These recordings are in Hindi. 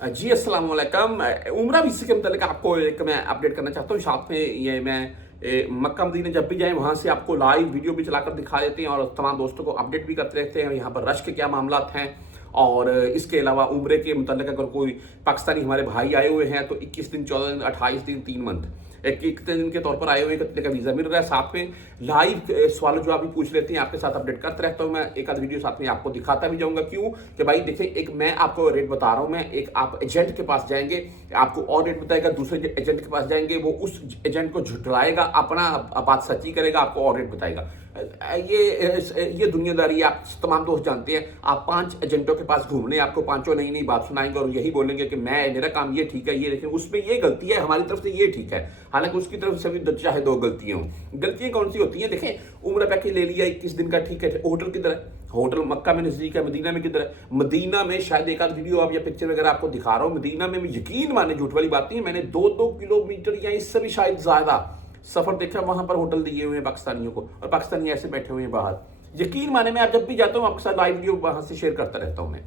जी अस्सलाम वालेकुम। उम्रा वीज़ा के मतलब आपको एक मैं अपडेट करना चाहता हूँ। साथ में ये मैं मक्का मदीना जब भी जाएँ वहाँ से आपको लाइव वीडियो भी चलाकर दिखा देते हैं और तमाम दोस्तों को अपडेट भी करते रहते हैं यहाँ पर रश के क्या मामलात हैं। और इसके अलावा उम्रे के मतलब अगर कोई पाकिस्तानी हमारे भाई आए हुए हैं तो 21 दिन 14 दिन 28 दिन 3 मंथ कितने दिन के तौर पर आए हुए कितने का वीज़ा मिल रहा है। साथ में लाइव सवाल जवाब भी पूछ लेते हैं, आपके साथ अपडेट करते रहता हूँ। मैं एक आध वीडियो साथ में आपको दिखाता भी जाऊँगा। क्यों कि भाई देखिए, एक मैं आपको रेट बता रहा हूँ, मैं एक आप एजेंट के पास जाएंगे आपको और रेट बताएगा, दूसरे एजेंट के पास जाएंगे वो उस एजेंट को झुठलाएगा, अपना बात सच्ची करेगा, आपको और रेट बताएगा। ये दुनियादारी आप तमाम दोस्त जानते हैं। आप 5 एजेंटों के पास घूमने, आपको पांचों नई नई बात सुनाएंगे और यही बोलेंगे कि मैं मेरा काम ये ठीक है, ये लेकिन उसमें ये गलती है, हमारी तरफ से ये ठीक है, हालांकि उसकी तरफ से भी चाहे 2 गलतियां हों। गलतियां कौन सी होती हैं? देखें, उम्र पैकेज ले लिया 21 दिन का, ठीक है, होटल किधर है? होटल मक्का में नजदीक है, मदीना में किधर है? मदीना में शायद एक आध वीडियो आप या पिक्चर वगैरह आपको दिखा रहा हूं। मदीना में यकीन माने, झूठ वाली बात नहीं, मैंने 2-2 किलोमीटर या इससे भी शायद ज्यादा सफर देखा, वहां पर होटल दिए हुए हैं पाकिस्तानियों को और पाकिस्तानी ऐसे बैठे हुए हैं बाहर। यकीन माने, मैं आप जब भी जाता हूँ आपके साथ लाइव वीडियो वहां से शेयर करता रहता हूँ मैं।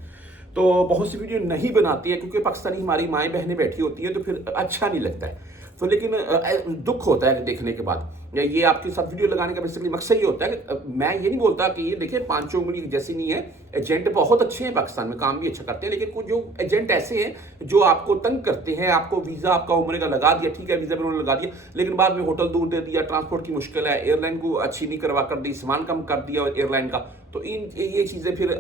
तो बहुत सी वीडियो नहीं बनाती है क्योंकि पाकिस्तानी हमारी माएँ बहनें बैठी होती हैं तो फिर अच्छा नहीं लगता है। तो लेकिन दुख होता है देखने के बाद। ये आपके साथ वीडियो लगाने का बेसिकली मकसद ये होता है कि मैं ये नहीं बोलता कि ये देखिए पांचों उंगली जैसी नहीं है। एजेंट बहुत अच्छे हैं पाकिस्तान में, काम भी अच्छा करते हैं, लेकिन कुछ जो एजेंट ऐसे हैं जो आपको तंग करते हैं। आपको वीजा आपका उम्र का लगा दिया, ठीक है, वीजा भी उन्होंने लगा दिया, लेकिन बाद में होटल दूर दे दिया, ट्रांसपोर्ट की मुश्किल है, एयरलाइन को अच्छी नहीं करवा कर दी, सामान कम कर दिया एयरलाइन का। तो ये चीजें फिर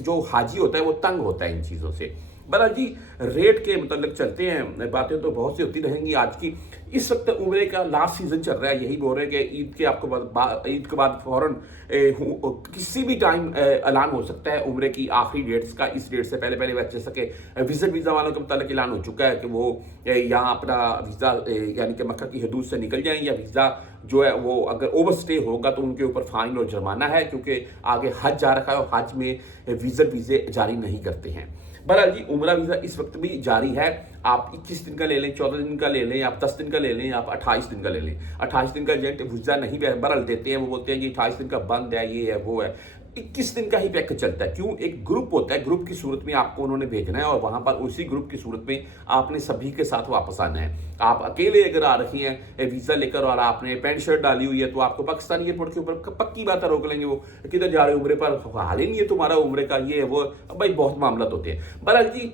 जो हाजी होता है वो तंग होता है इन चीजों से। बहरहाल जी, रेट के मतलब चलते हैं, बातें तो बहुत सी होती रहेंगी। आज की इस वक्त उम्रे का लास्ट सीजन चल रहा है, यही बोल रहे हैं कि ईद के आपको ईद के बाद फौरन किसी भी टाइम ऐलान हो सकता है उम्रे की आखिरी डेट्स का। इस डेट से पहले पहले बच्चे सके विजिट वीज़ा वालों के मतलब ऐलान हो चुका है कि वो यहाँ अपना वीज़ा यानी कि मक्का की हदूद से निकल जाएं, या वीज़ा जो है वो अगर ओवर स्टे होगा तो उनके ऊपर फाइन और जुर्माना है, क्योंकि आगे हज जा रखा है और हज में विजिट वीज़े जारी नहीं करते हैं। बहरहाल जी, उम्रा वीज़ा इस वक्त भी जारी है। आप 21 दिन का ले लें, 14 दिन का ले लें, आप 10 दिन का ले लें, आप 28 दिन का ले लें। 28 दिन का एजेंट वीज़ा नहीं बहरहाल देते हैं, वो बोलते हैं कि 28 दिन का बंद है, ये है वो है। 21 दिन का ही पैकेज चलता है। क्यों? एक ग्रुप होता है, ग्रुप की सूरत में आपको उन्होंने भेजना है और वहां पर उसी ग्रुप की सूरत में आपने सभी के साथ वापस आना है। आप अकेले अगर आ रही हैं वीजा लेकर और आपने पैंट शर्ट डाली हुई है तो आपको पाकिस्तानी एयरपोर्ट के ऊपर पक्की बात है रोक लेंगे। वो किधर जा रहे हो उम्रे पर, हाल ही नहीं है तुम्हारा उम्रे का, ये है वो। भाई बहुत मामला होते हैं। बहरहाल जी,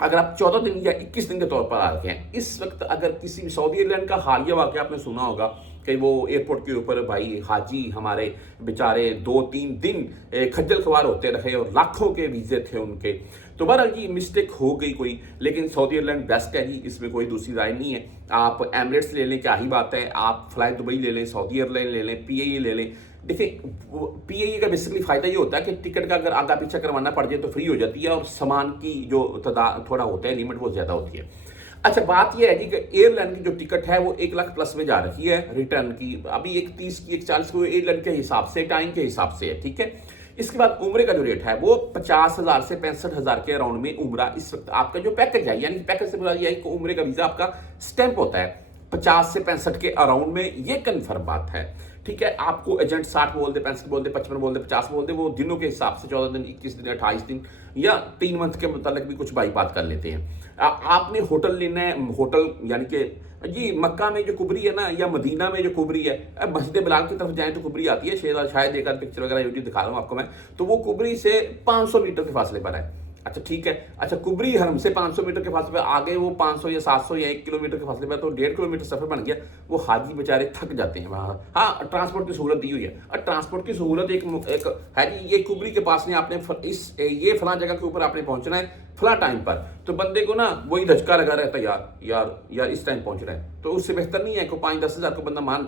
अगर आप 14 दिन या 21 दिन के तौर पर आ रखे हैं इस वक्त, अगर किसी सऊदी एयरलाइन का हालिया वाकया आपने सुना होगा कि वो एयरपोर्ट के ऊपर भाई हाजी हमारे बेचारे 2-3 दिन खज्जल खवार होते रहे और लाखों के वीजे थे उनके। तो बहरहाल जी, मिस्टेक हो गई कोई, लेकिन सऊदी एयरलाइन बेस्ट है जी, इसमें कोई दूसरी राय नहीं है। आप एमिरेट्स ले लें, क्या ही बात है, आप फ्लाई दुबई ले लें, सऊदी एयरलाइन ले लें, PIE ले लें। देखिए, PIE का बेसिकली फायदा ये होता है कि टिकट का अगर आगा पीछा करवाना पड़ जाए तो फ्री हो जाती है और सामान की जो थोड़ा होता है लिमिट वो ज्यादा होती है। अच्छा, बात यह है कि एयरलाइन की जो टिकट है वो 1 लाख प्लस में जा रही है रिटर्न की। अभी 1 30 की 1 40 की एयरलाइन के हिसाब से, टाइम के हिसाब से है, ठीक है। इसके बाद उम्रे का जो रेट है वो 50,000 से 65,000 के अराउंड में उम्रा इस वक्त आपका जो पैकेज है, यानी पैकेज से बुरा यह उम्रे का वीजा आपका स्टैंप होता है 50 से 65 के अराउंड में, ये कन्फर्म बात है, ठीक है। आपको एजेंट 60 बोल दे, 65 बोल दे, 55 बोल दे, 50 बोल दे, वो दिनों के हिसाब से 14 दिन, 21 दिन, 28 दिन या 3 मंथ के मुतालिक भी कुछ बाई बात कर लेते हैं। आपने होटल लेना है, होटल यानी कि जी मक्का में जो कुबरी है ना, या मदीना में जो कुबरी है, मस्जिद बिलाल की तरफ जाए तो कुबरी आती है, शायद एक आध पिक्चर वगैरह वीडियो दिखा रहा हूँ आपको मैं, तो वो कुबरी से 500 मीटर के फासले पर है। अच्छा ठीक है, अच्छा कुबरी हरम से 500 मीटर के फासले पर, आगे वो 500 या 700 या 1 किलोमीटर के फासले पर, तो 1.5 किलोमीटर सफर बन गया। वो हाजी बेचारे थक जाते हैं वहां। हाँ, ट्रांसपोर्ट की सहूलत दी हुई है, और ट्रांसपोर्ट की सहूलत एक है जी, ये कुबरी के पास नहीं, आपने ये फला जगह के ऊपर आपने पहुंचना है फला टाइम पर, तो बंदे को ना वही धचका लगा रहता है, यार इस टाइम पहुंच रहा है। तो उससे बेहतर नहीं है कि 5-10 हज़ार को बंदा मान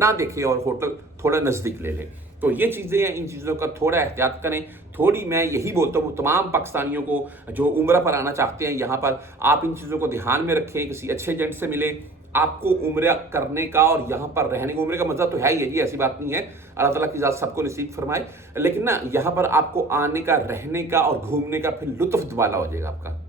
ना देखे और होटल थोड़ा नजदीक ले ले। तो ये चीजें हैं, इन चीजों का थोड़ा एहतियात करें। थोड़ी मैं यही बोलता हूँ तमाम पाकिस्तानियों को जो उम्रा पर आना चाहते हैं, यहाँ पर आप इन चीजों को ध्यान में रखें, किसी अच्छे एजेंट से मिले। आपको उम्रा करने का और यहाँ पर रहने का, उम्रे का मजा तो है ही है जी, ऐसी बात नहीं है, अल्लाह ताला की जात सबको नसीब फरमाए, लेकिन ना यहाँ पर आपको आने का, रहने का और घूमने का फिर लुत्फ दुबाला हो जाएगा आपका।